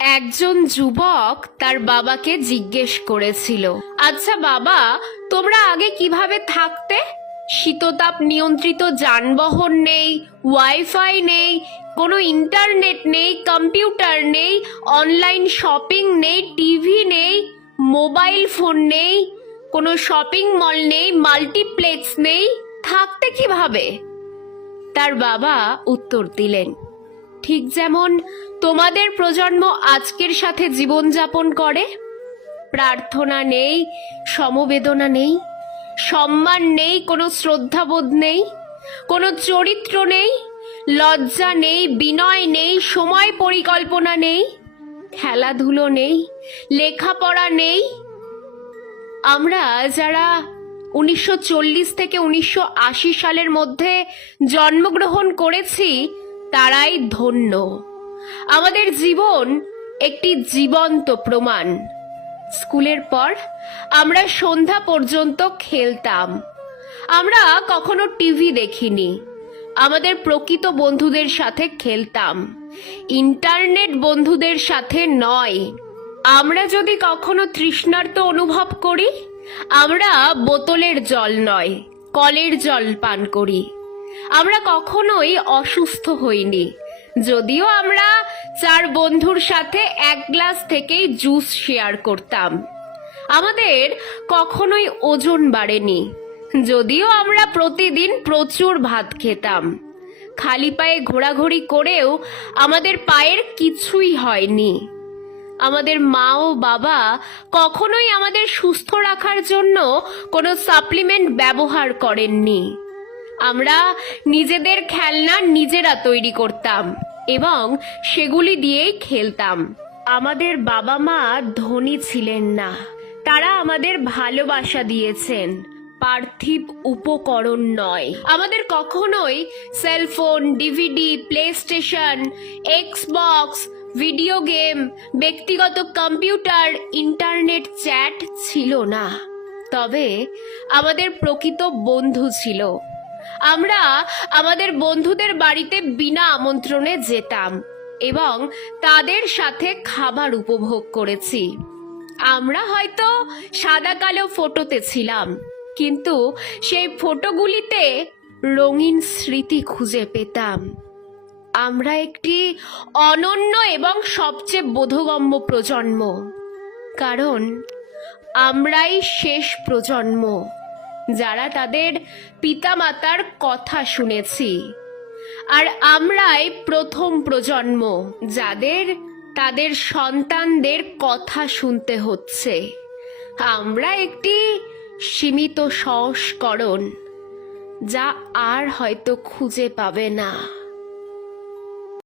একজন যুবক তার বাবাকে জিজ্ঞেস করেছিল, আচ্ছা বাবা, তোমরা আগে কিভাবে থাকতে? শীততাপ নিয়ন্ত্রিত যানবাহন নেই, ওয়াইফাই নেই, কোনো ইন্টারনেট নেই, কম্পিউটার নেই, অনলাইন শপিং নেই, টিভি নেই, মোবাইল ফোন নেই, কোনো শপিং মল নেই, মাল্টিপ্লেক্স নেই, থাকতে কিভাবে? তার বাবা উত্তর দিলেন, ঠিক যেমন তোমাদের প্রজন্ম আজকের সাথে জীবনযাপন করে। প্রার্থনা নেই, সমবেদনা নেই, সম্মান নেই, কোনো শ্রদ্ধাবোধ নেই, কোনো চরিত্র নেই, লজ্জা নেই, বিনয় নেই, সময় পরিকল্পনা নেই, খেলাধুলো নেই, লেখাপড়া নেই। আমরা যারা 1940 থেকে 1980 সালের মধ্যে জন্মগ্রহণ করেছি তারাই ধন্য। আমাদের জীবন একটি জীবন্ত প্রমাণ। স্কুলের পর আমরা সন্ধ্যা পর্যন্ত খেলতাম। আমরা কখনো টিভি দেখিনি। আমাদের প্রকৃত বন্ধুদের সাথে খেলতাম, ইন্টারনেট বন্ধুদের সাথে নয়। আমরা যদি কখনো তৃষ্ণার্ত অনুভব করি, আমরা বোতলের জল নয়, কলের জল পান করি। আমরা কখনোই অসুস্থ হইনি, যদিও আমরা 4 বন্ধুর সাথে 1 গ্লাস থেকেই জুস শেয়ার করতাম। আমাদের কখনোই ওজন বাড়েনি, যদিও আমরা প্রতিদিন প্রচুর ভাত খেতাম। খালি পায়ে ঘোরাঘুরি করেও আমাদের পায়ের কিছুই হয়নি। আমাদের মা ও বাবা কখনোই আমাদের সুস্থ রাখার জন্য কোনো সাপ্লিমেন্ট ব্যবহার করেননি। আমরা নিজেদের খেলনা নিজেরা তৈরি করতাম এবং সেগুলি দিয়েই খেলতাম। আমাদের বাবা মা ধনী ছিলেন না, তারা আমাদের ভালোবাসা দিয়েছেন, পার্থিব উপকরণ নয়। আমাদের কখনোই cellphone, DVD, play station, Xbox, video game, ব্যক্তিগত কম্পিউটার, ইন্টারনেট চ্যাট ছিল না। তবে আমাদের প্রকৃত বন্ধু ছিল। আমরা আমাদের বন্ধুদের বাড়িতে বিনা আমন্ত্রণে যেতাম এবং তাদের সাথে খাবার উপভোগ করেছি। আমরা হয়তো সাদা কালো ফটোতে ছিলাম, কিন্তু সেই ফটোগুলিতে রঙিন স্মৃতি খুঁজে পেতাম। আমরা একটি অনন্য এবং সবচেয়ে বোধগম্য প্রজন্ম, কারণ আমরাই শেষ প্রজন্ম যারা তাদের পিতামাতার কথা শুনেছি, আর আমরাই প্রথম প্রজন্ম যাদের তাদের সন্তানদের কথা শুনতে হচ্ছে। আমরা একটি সীমিত সংস্করণ, যা আর হয়তো খুঁজে পাবে না।